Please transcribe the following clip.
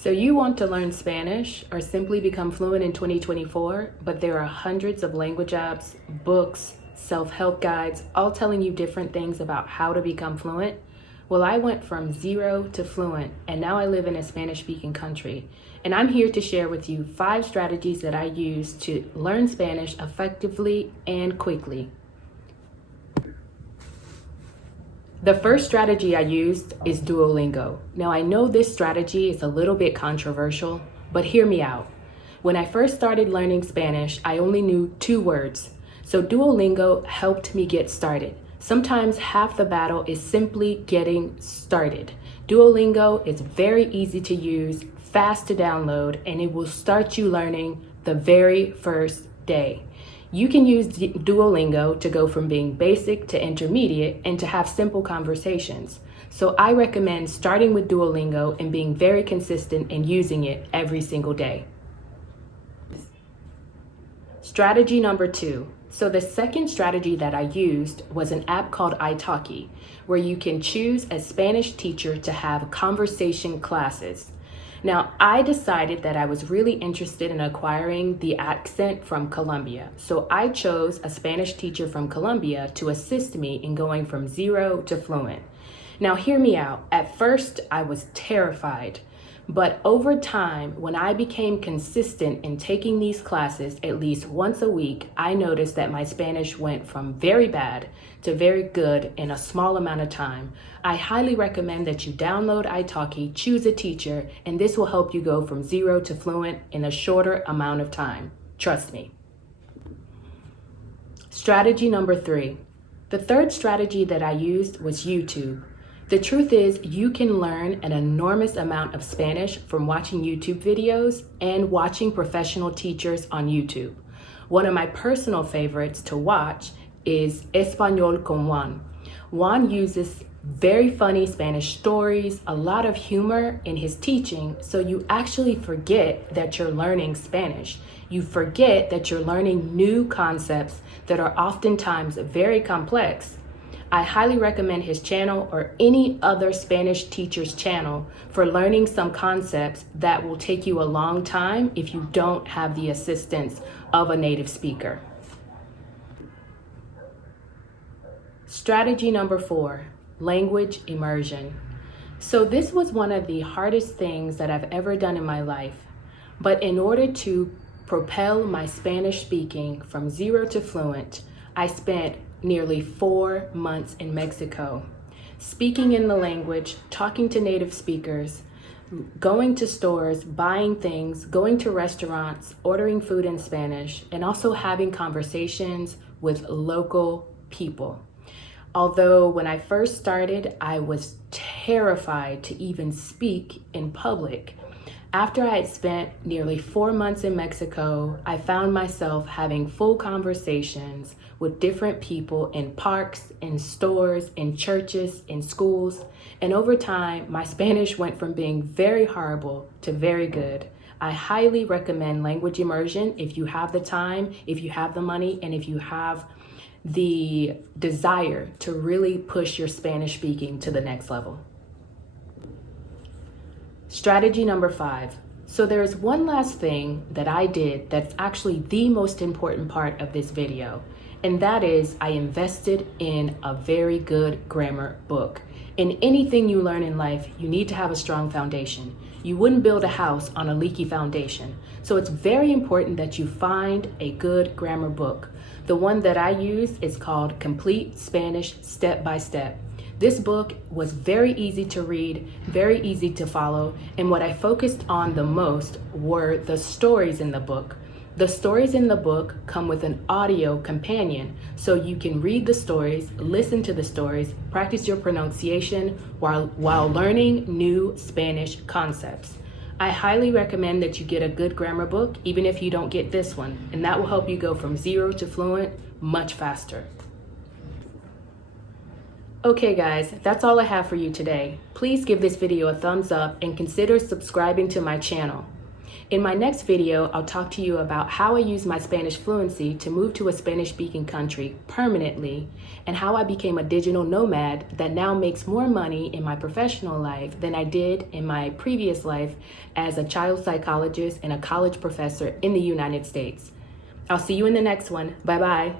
So you want to learn Spanish or simply become fluent in 2024, but there are hundreds of language apps, books, self-help guides, all telling you different things about how to become fluent? Well, I went from zero to fluent, and now I live in a Spanish-speaking country. And I'm here to share with you 5 strategies that I use to learn Spanish effectively and quickly. The first strategy I used is Duolingo. Now I know this strategy is a little bit controversial, but hear me out. When I first started learning Spanish, I only knew 2 words. So Duolingo helped me get started. Sometimes half the battle is simply getting started. Duolingo is very easy to use, fast to download, and it will start you learning the very first day. You can use Duolingo to go from being basic to intermediate and to have simple conversations. So I recommend starting with Duolingo and being very consistent in using it every single day. Strategy number 2. So the second strategy that I used was an app called italki, where you can choose a Spanish teacher to have conversation classes. Now, I decided that I was really interested in acquiring the accent from Colombia. So I chose a Spanish teacher from Colombia to assist me in going from zero to fluent. Now, hear me out. At first, I was terrified. But over time, when I became consistent in taking these classes at least once a week, I noticed that my Spanish went from very bad to very good in a small amount of time. I highly recommend that you download italki, choose a teacher, and this will help you go from zero to fluent in a shorter amount of time. Trust me. Strategy number 3. The third strategy that I used was YouTube. The truth is, you can learn an enormous amount of Spanish from watching YouTube videos and watching professional teachers on YouTube. One of my personal favorites to watch is Español con Juan. Juan uses very funny Spanish stories, a lot of humor in his teaching, so you actually forget that you're learning Spanish. You forget that you're learning new concepts that are oftentimes very complex. I highly recommend his channel or any other Spanish teacher's channel for learning some concepts that will take you a long time if you don't have the assistance of a native speaker. Strategy number 4, language immersion. So this was one of the hardest things that I've ever done in my life. But in order to propel my Spanish speaking from zero to fluent, I spent nearly 4 months in Mexico, speaking in the language, talking to native speakers, going to stores, buying things, going to restaurants, ordering food in Spanish, and also having conversations with local people. Although when I first started, I was terrified to even speak in public. After I had spent nearly 4 months in Mexico, I found myself having full conversations with different people in parks, in stores, in churches, in schools. And over time, my Spanish went from being very horrible to very good. I highly recommend language immersion if you have the time, if you have the money, and if you have the desire to really push your Spanish speaking to the next level. Strategy number 5. So there's one last thing that I did that's actually the most important part of this video, and that is I invested in a very good grammar book. In anything you learn in life, you need to have a strong foundation. You wouldn't build a house on a leaky foundation. So it's very important that you find a good grammar book. The one that I use is called Complete Spanish Step by Step. This book was very easy to read, very easy to follow, and what I focused on the most were the stories in the book. The stories in the book come with an audio companion, so you can read the stories, listen to the stories, practice your pronunciation while learning new Spanish concepts. I highly recommend that you get a good grammar book, even if you don't get this one, and that will help you go from zero to fluent much faster. Okay guys, that's all I have for you today. Please give this video a thumbs up and consider subscribing to my channel. In my next video, I'll talk to you about how I used my Spanish fluency to move to a Spanish-speaking country permanently, and how I became a digital nomad that now makes more money in my professional life than I did in my previous life as a child psychologist and a college professor in the United States. I'll see you in the next one. Bye-bye.